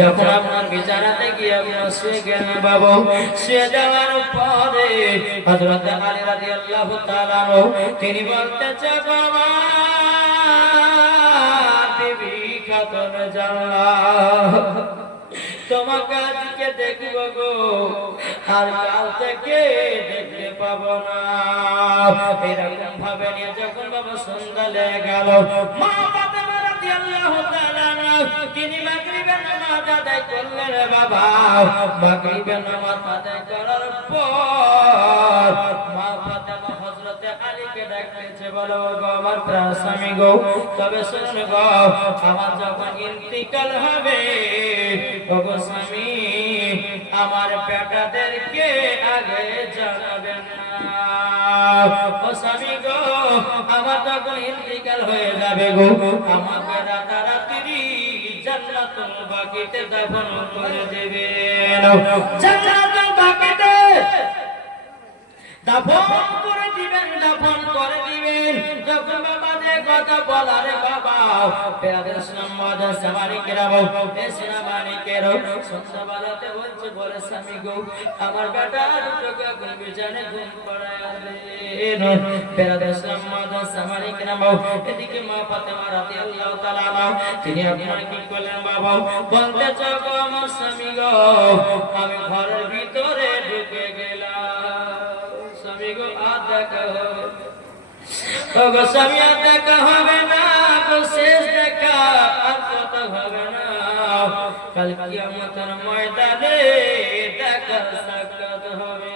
যখন আপনার বিছানাতে গিয়ে আপনার শুয়ে গেলেন বাবু, শুয়ে যাওয়ার পরে হযরত আলী রাদিয়াল্লাহু তাআলা তিনি বলতেছে বাবা বিবি খাতুন জান্নাত তোমাকে আজকে দেখব গো, আর কাল থেকে দেখতে পাবো না। এরকম ভাবে নিয়ে যখন বাবা সন্ধ্যা লেগে গেল, মা ফাতেমা রাদিয়াল্লাহু তাআলা তিনি মাগরিবের নামাজ আদায় করলেন বাবা। মাগরিবের নামাজ আদায় করার পর মা ফাতেমা হযরতে আলীকে ডাকতেছে, বলো গো আমার প্রাণ স্বামী গো, তবে শুনুন গো, আমার যখন ইন্তিকাল হবে ওগো স্বামী, আমার বেটাদেরকে আগে জানাবেন না। ও স্বামী গো, আমার যখন ইন্তিকাল হয়ে যাবে গো, আমাকে রাতারাতি জান্নাতুল বাকিতে দাফন করে দেবেন। জান্নাতুল বাকিতে দাফন করে দিবেন, দাফন করে দিবেন। যখন বাবা যে কথা বলার বাবা পেয়াদের সামনে সামারি কেরাবো এসনা মানি কেরো সন্ধ্যাবেলাতে বলছে, বলে স্বামী গো, আমার বেটা দুটোকে ঘুম বিছানে ঘুম পড়ায় দেন। পেয়াদের সামনে সামারি কেরাবো এদিকে মা ফাতেমা রাদিয়াল্লাহু তাআলা তিনি আপনার কি করলেন বাবা, বলতে চাও গো আমার স্বামী গো, আমি ঘরের ভিতরে ঢুকে গেলাম। স্বামী গো আর দেখা হবে, ওগো স্বামী আর দেখা হবে না, তো শেষ দেখা আর কথা হবে না। কাল কিয়ামতের ময়দানে দেখা সাক্ষাৎ হবে।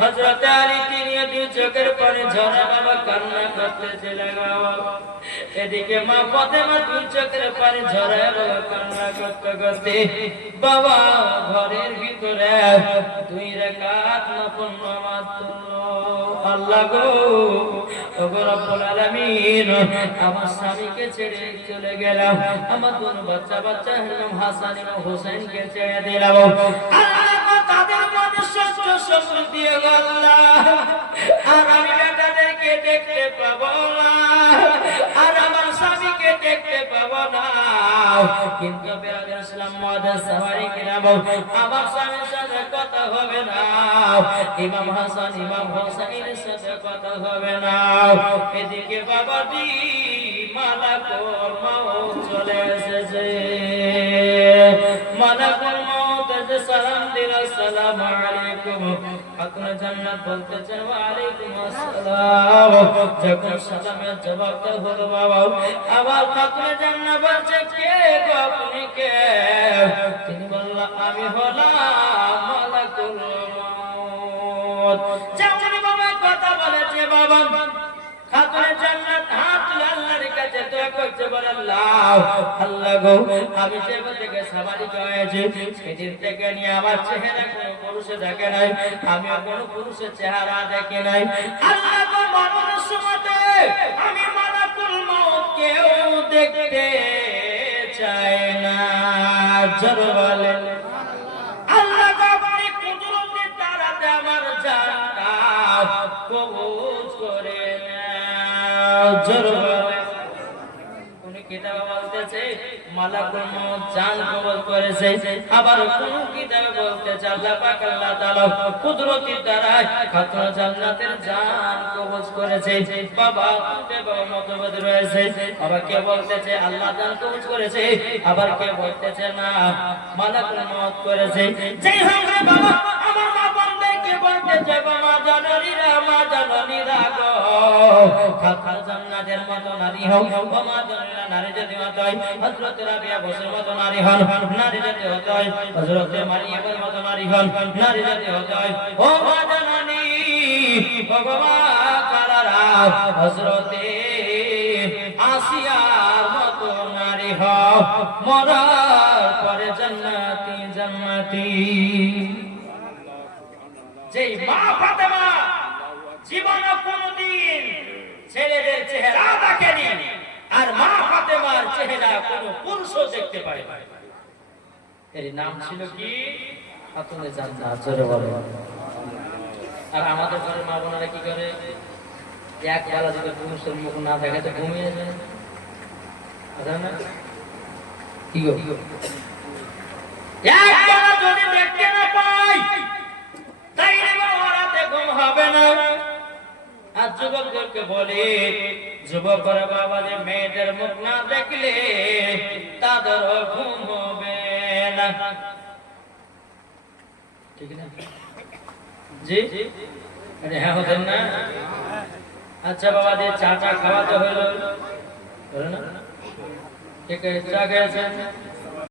হযরত আলী তিনি দুই চোখের পানি ঝরা বাবা কান্না করতেছে লাগাও। এদিকে মা ফাতেমা দুই চোখের পানি ঝরা বাবা কান্না করতে করতে বাবা ঘরের ভিতরে দুই রাকাত নফল নামাজ পড়লো। আল্লাহ গো, ওগো রব্বুল আলামিন, আমার স্বামীকে ছেড়ে চলে গেলাম, আমার দুই বাচ্চা ইমাম হাসান ইমাম হোসেনকে ছেড়ে দিলাম। আল্লাহ গো, তাদের মধ্যে সহ্য শক্তি দিয়ে গো আল্লাহ, আর আমি বেটাদেরকে দেখতে পাবো না, আর আমার স্বামীকে দেখতে পাবো না। কিন্তু বেরাদের ইসলাম মাদার সাওয়ারি কিরাম, আমার স্বামীর সাথে কথা হবে না, ইমাম হাসান ইমাম হোসেনের সাথে কথা হবে না। এদিকে বাবাজি মালাকুল মউত চলে এসেছে। মালাকুল মউত এসে সালাম দিল, আসসালামু আলাইকুম। আপনি জান্নাত বলতেছেন ওয়া আলাইকুম আসসালাম। যখন সালামের জবাবটা হলো বাবা, আবার আপনি জান্নাত বলছে, কে গো আপনি কে? তিনি বলল, আমি হলাম মালাকুল মউত। যেমন বাবা কথা বলেছে বাবা, খাতুনে জান্নাত হাত তুলে আল্লাহর কাছে দোয়া করছে, বলে আল্লাহ, আল্লাহ গো, আমি যে থেকে সাবারি হয়েছে সেদিন থেকে নিয়ে আমার চেহারা কোনো পুরুষে দেখে নাই, আমিও কোনো পুরুষের চেহারা দেখে নাই। আল্লাহ গো, মরণের সময়তে আমি মালাকুল মউত কেউ দেখতে চাই না। জোরে বলেন আল্লাহ গো, আপনি কুদরতের দ্বারাতে আমার জানটা কবুল করে নাও। জোরে বলেন। কোন কিতাবে বলতেছে মালাকুল মউত জান কবুল করেছে, আবার কোন কিতাবে বলতেছে আল্লাহ পাক আল্লাহ তাআলা কুদরতের দ্বারা খাতুন জান্নাতের জান কবুল করেছে। বাবা তুতে বাবা মতভেদ রয়েছে, আবার কে বলতেছে আল্লাহ জান কবুল করেছে, আবার কে বলতেছে না মালাকুল মউত করেছে। যেই হোক রে বাবা, আমার মা বন্ধুকে বলতেছে মা জননীরা গো, খাতুন জান্নাতের মত নারী হোক, মা জননীরা নারী যদি মত হয়, হযরত রাবিয়া বসের মত নারী হন, নারী যদি হতে হয় হযরত মারিয়ামের মত নারী হন, নারী যদি হতে হয় ও মা জননী ভগবান কালারা হযরত আসিয়ার মত নারী হও, মরার পরে জান্নাতি জান্নাতি। যেই মা ফাতেমা জীবনে কোনদিন ছেলেদের চেহারা দেখেনি, আর মা ফাতেমার চেহারা কোনো পুরুষও দেখতে পায় না, এর নাম ছিল কি খাতুনে জান্নাত। জোরে বলে। আর আমাদের ঘরে মা বোনেরা কি করে, এক বেলা যদি পুরুষের মুখ না থাকে তো ঘুমিয়ে যায়, কি গো একবার যদি দেখতে না পাই তাইলে ওরাতে ঘুম হবে না। আর যুবকদেরকে বলি যুবকরা বাবাদের মেয়েদের মুখ না দেখলে তাদের ঘুম হবে না, ঠিক না? জি আরে হ্যাঁ হতেন না। আচ্ছা বাবাদের চাটা খাওয়াতে হলো না, ঠিক আছে চা খেয়েছেন